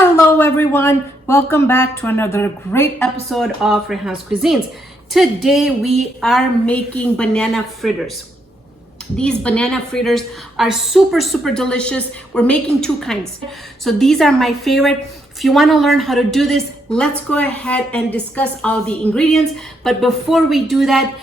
Hello everyone, welcome back to another great episode of Raihana's Today we are making banana fritters. These banana fritters are super delicious. We're making two kinds. So these are my favorite. If you want to learn how to do this, let's go ahead and discuss all the ingredients. But before we do that,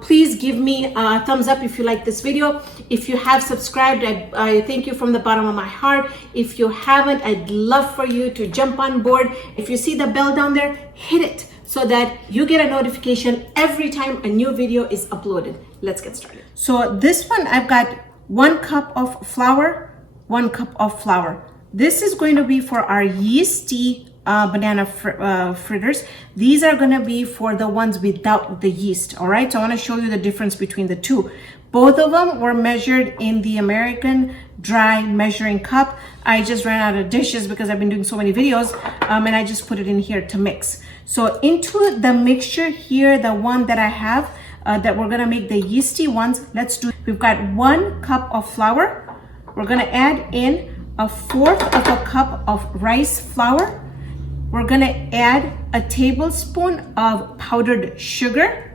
please give me a thumbs up if you like this video. If you have subscribed, I thank you from the bottom of my heart. If you haven't, I'd love for you to jump on board. If you see the bell down there, hit it so that you get a notification every time a new video is uploaded. Let's get started. So this one, I've got 1 cup of flour, 1 cup of flour. This is going to be for our yeasty banana fritters. These are going to be for the ones without the yeast. All right, so I want to show you the difference between the two. Both of them were measured in the American dry measuring cup. I just ran out of dishes because I've been doing so many videos, and I just put it in here to mix. So into the mixture here, the one that I have that we're gonna make the yeasty ones, let's do. We've got 1 cup of flour. We're gonna add in 1/4 of a cup of rice flour. We're gonna add a tablespoon of powdered sugar,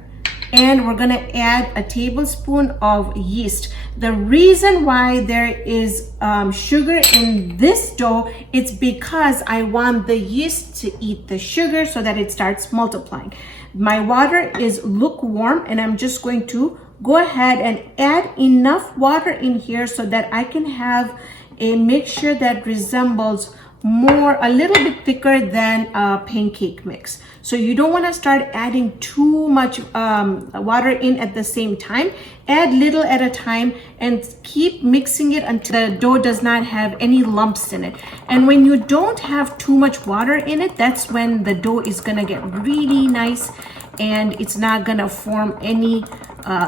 and we're gonna add a tablespoon of yeast. The reason why there is sugar in this dough, it's because I want the yeast to eat the sugar so that it starts multiplying. My water is lukewarm, and I'm just going to go ahead and add enough water in here so that I can have a mixture that resembles a little bit thicker than a pancake mix. So you don't want to start adding too much water in at the same time. Add little at a time and keep mixing it until the dough does not have any lumps in it. And when you don't have too much water in it, that's when the dough is gonna get really nice and it's not gonna form any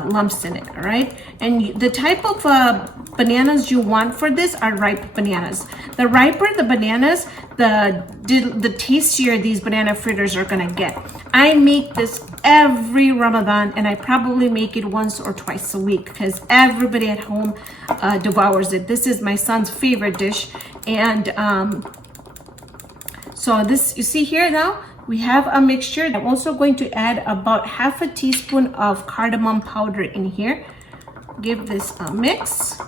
lumps in it. All right, and the type of bananas you want for this are ripe bananas. The riper the bananas, the tastier these banana fritters are gonna get. I make this every Ramadan, and I probably make it once or twice a week because everybody at home devours it. This is my son's favorite dish, and so this, you see here now, we have a mixture. I'm also going to add about 1/2 teaspoon of cardamom powder in here. Give this a mix.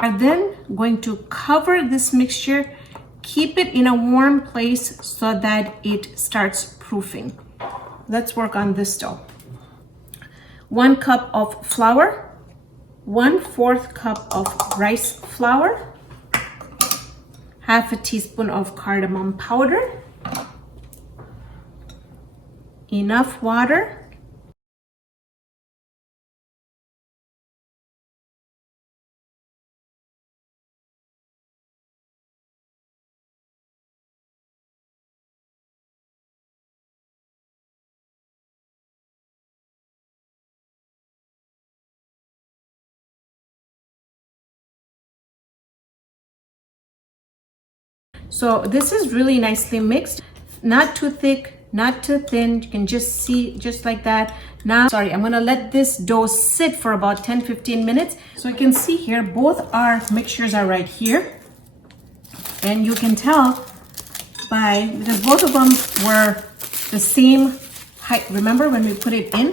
I'm then going to cover this mixture, keep it in a warm place so that it starts proofing. Let's work on this dough. 1 cup of flour, 1/4 cup of rice flour, 1/2 teaspoon of cardamom powder, enough water, so this is really nicely mixed, not too thick, not too thin. You can just see just like that. Now, sorry, I'm gonna let this dough sit for about 10-15 minutes. So you can see here, both our mixtures are right here. And you can tell because both of them were the same height. Remember when we put it in?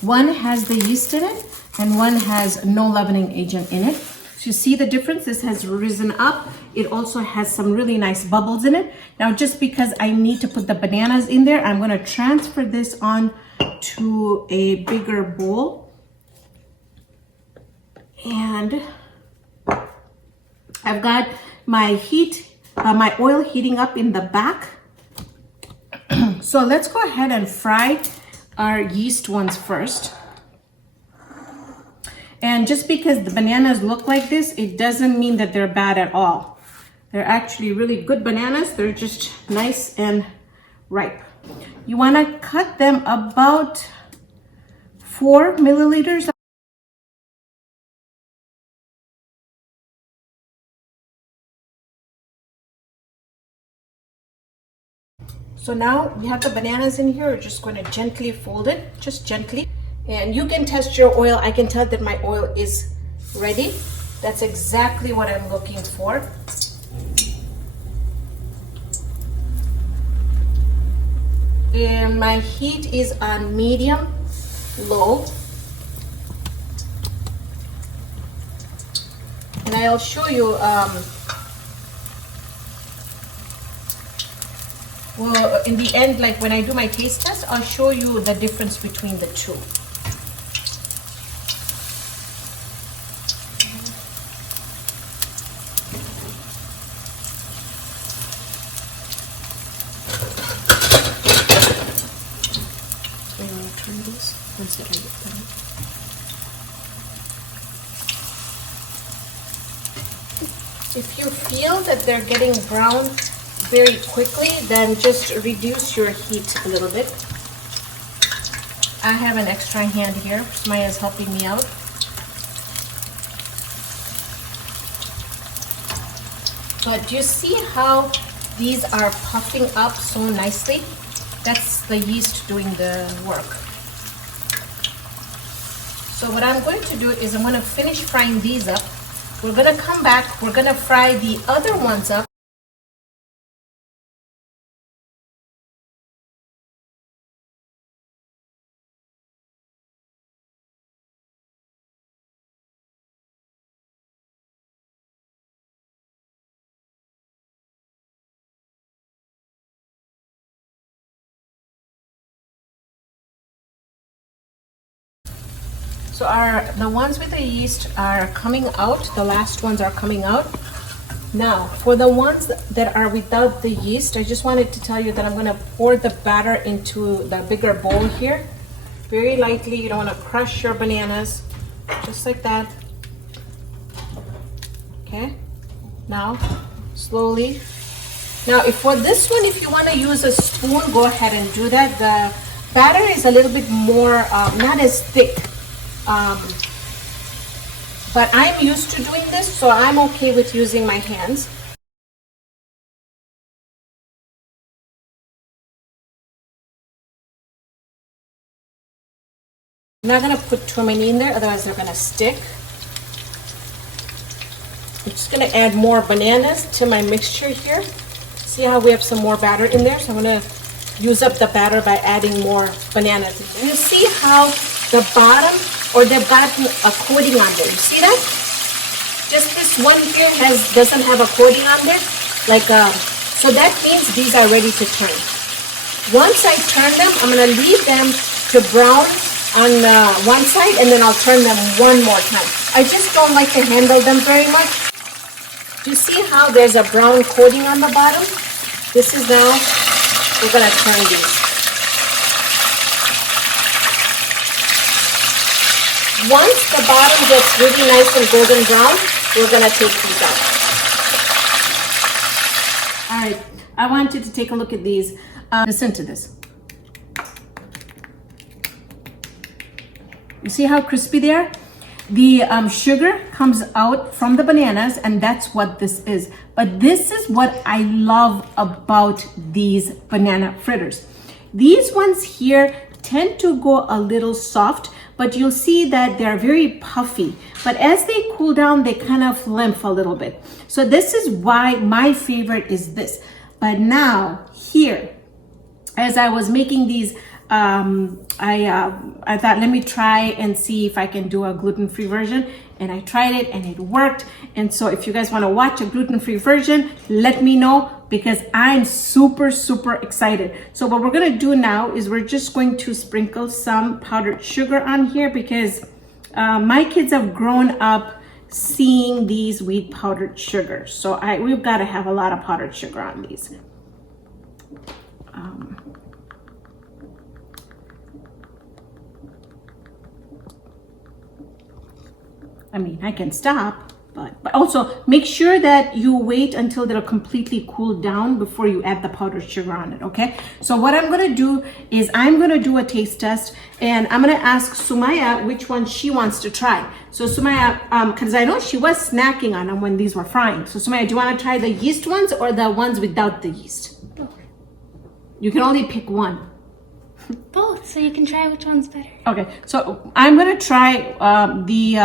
One has the yeast in it and one has no leavening agent in it. So you see the difference? This has risen up. It also has some really nice bubbles in it. Now, just because I need to put the bananas in there, I'm gonna transfer this on to a bigger bowl. And I've got my my oil heating up in the back. So let's go ahead and fry our yeast ones first. And just because the bananas look like this, it doesn't mean that they're bad at all. They're actually really good bananas. They're just nice and ripe. You want to cut them about 4 milliliters. So now you have the bananas in here. We're just going to gently fold it, just gently. And you can test your oil. I can tell that my oil is ready. That's exactly what I'm looking for. And my heat is on medium, low. And I'll show you, well, in the end, like when I do my taste test, I'll show you the difference between the two. Turn this once I get done. If you feel that they're getting brown very quickly, then just reduce your heat a little bit. I have an extra hand here. Sumaya is helping me out. But do you see how these are puffing up so nicely? That's the yeast doing the work. So what I'm going to do is I'm going to finish frying these up. We're going to come back. We're going to fry the other ones up. So the ones with the yeast are coming out. The last ones are coming out. Now, for the ones that are without the yeast, I just wanted to tell you that I'm going to pour the batter into the bigger bowl here. Very lightly. You don't want to crush your bananas. Just like that. Okay. Now, slowly. Now, for this one, if you want to use a spoon, go ahead and do that. The batter is a little bit more, not as thick. But I'm used to doing this, so I'm okay with using my hands. I'm not going to put too many in there, otherwise they're going to stick. I'm just going to add more bananas to my mixture here. See how we have some more batter in there? So I'm going to use up the batter by adding more bananas. You see how the bottom, or they've got a coating on there. You see that? Just this one here doesn't have a coating on there. So that means these are ready to turn. Once I turn them, I'm going to leave them to brown on one side, and then I'll turn them one more time. I just don't like to handle them very much. Do you see how there's a brown coating on the bottom? This is now, we're going to turn these. Once the bottom gets really nice and golden brown, we're going to take these out. All right, I want you to take a look at these. Listen to this. You see how crispy they are? The sugar comes out from the bananas, and that's what this is. But this is what I love about these banana fritters. These ones here tend to go a little soft, but you'll see that they're very puffy. But as they cool down, they kind of limp a little bit. So this is why my favorite is this. But now here, as I was making these, I thought, let me try and see if I can do a gluten-free version. And I tried it and it worked. And so if you guys want to watch a gluten-free version, let me know, because I'm super, super excited. So what we're going to do now is we're just going to sprinkle some powdered sugar on here, because my kids have grown up seeing these wheat powdered sugar. So we've got to have a lot of powdered sugar on these. I mean, I can stop, but also make sure that you wait until they're completely cooled down before you add the powdered sugar on it, okay? So what I'm gonna do is I'm gonna do a taste test, and I'm gonna ask Sumaya which one she wants to try. So Sumaya, because I know she was snacking on them when these were frying. So Sumaya, do you wanna try the yeast ones or the ones without the yeast? Both. You can only pick one. Both, so you can try which one's better. Okay, so I'm gonna try the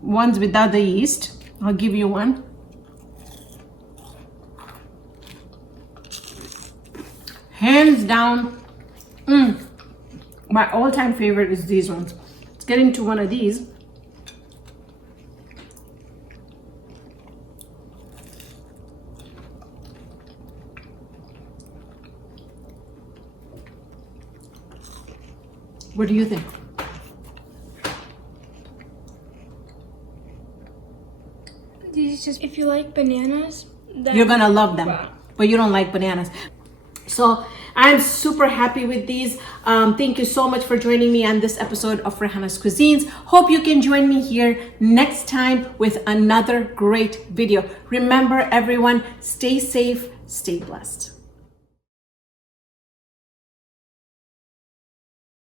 ones without the yeast. I'll give you one. Hands down, my all-time favorite is these ones. Let's get into one of these. What do you think? These just, if you like bananas, then You're gonna love them, wow. but you don't like bananas. So I'm super happy with these. Thank you so much for joining me on this episode of Raihana's Cuisines. Hope you can join me here next time with another great video. Remember everyone, stay safe, stay blessed.